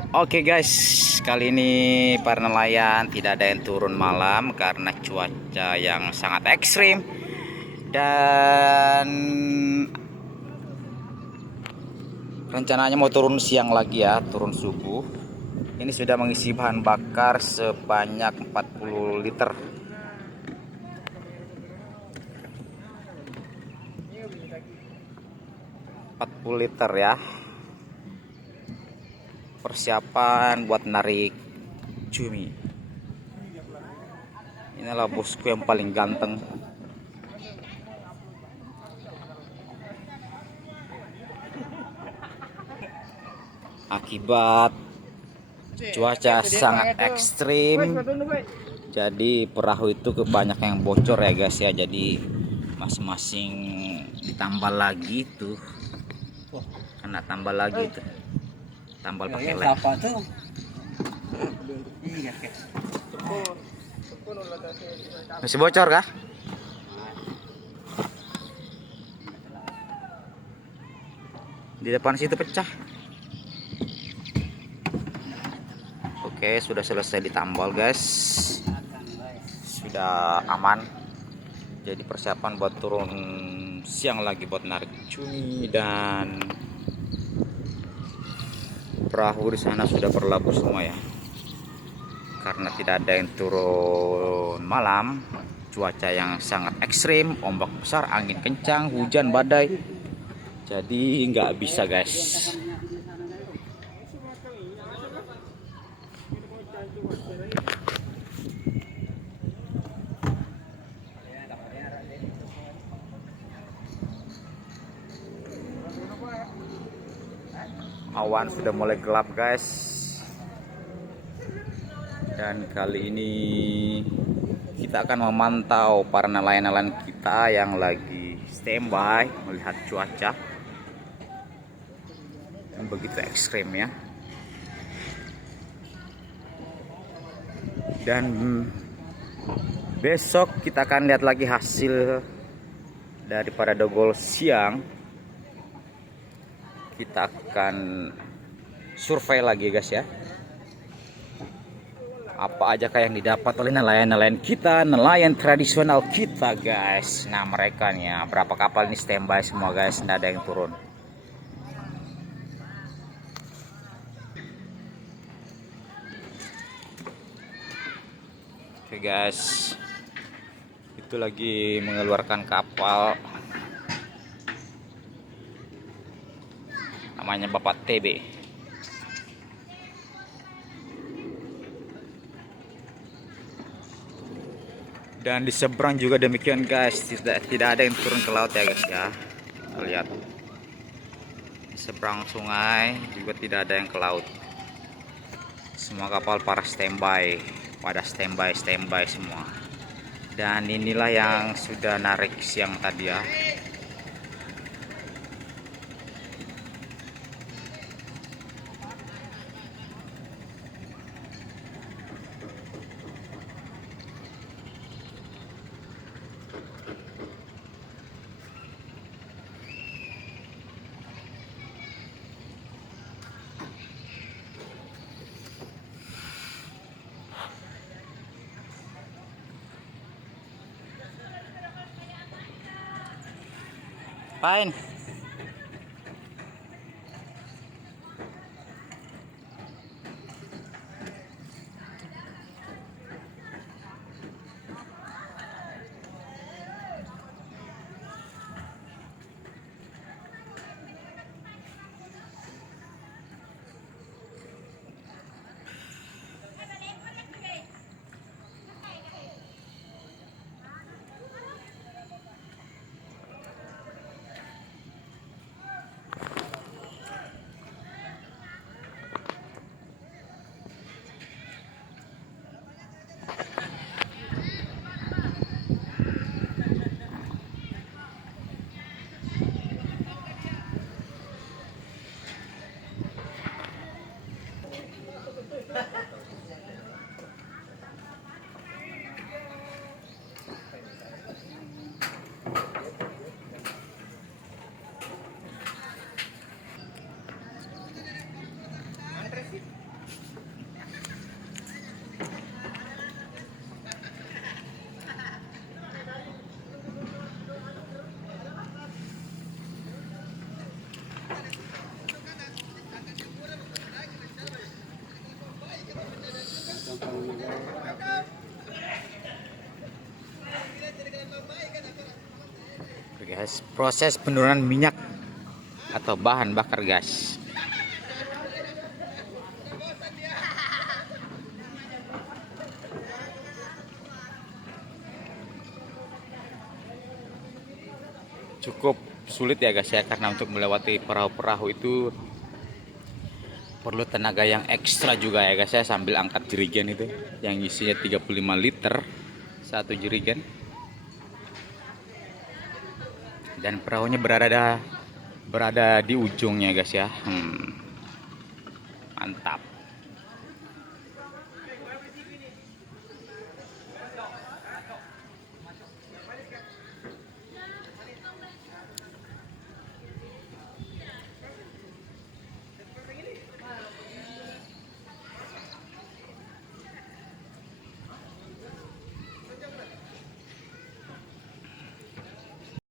Oke guys, kali ini para nelayan tidak ada yang turun malam karena cuaca yang sangat ekstrim dan rencananya mau turun siang lagi ya, turun subuh. Ini sudah mengisi bahan bakar sebanyak 40 liter. Ya. Persiapan buat narik cumi. Inilah bosku yang paling ganteng. Akibat cuaca sangat ekstrim, jadi perahu itu kebanyakan yang bocor ya guys ya. Jadi masing-masing ditambal lagi tuh, kena tambal lagi tuh, tambal pakai lem. Masih bocor kah? Di depan situ pecah. Oke, sudah selesai ditambal guys, sudah aman. Jadi persiapan buat turun siang lagi buat narik cumi, dan perahu di sana sudah berlabuh semua ya. Karena tidak ada yang turun malam, cuaca yang sangat ekstrim, ombak besar, angin kencang, hujan badai, jadi nggak bisa guys. Awan sudah mulai gelap guys, dan kali ini kita akan memantau para nelayan-nelayan kita yang lagi standby melihat cuaca yang begitu ekstrim ya. Dan besok kita akan lihat lagi hasil daripada dogol siang. Kita akan survei lagi guys ya, apa aja yang didapat oleh nelayan-nelayan kita, nelayan tradisional kita guys. Nah mereka nih ya, berapa kapal ini standby semua guys, tidak ada yang turun. Oke guys, itu lagi mengeluarkan kapal, namanya Bapak TB. Dan di seberang juga demikian guys, tidak ada yang turun ke laut ya guys ya. Lihat, di seberang sungai juga tidak ada yang ke laut. Semua kapal pada standby semua. Dan inilah yang sudah narik siang tadi ya. Fine. guys, proses penurunan minyak atau bahan bakar gas. Cukup sulit ya guys ya, karena untuk melewati perahu-perahu itu perlu tenaga yang ekstra juga ya guys ya, sambil angkat jerigen itu yang isinya 35 liter satu jerigen. Dan perahunya berada di ujungnya guys ya. Mantap.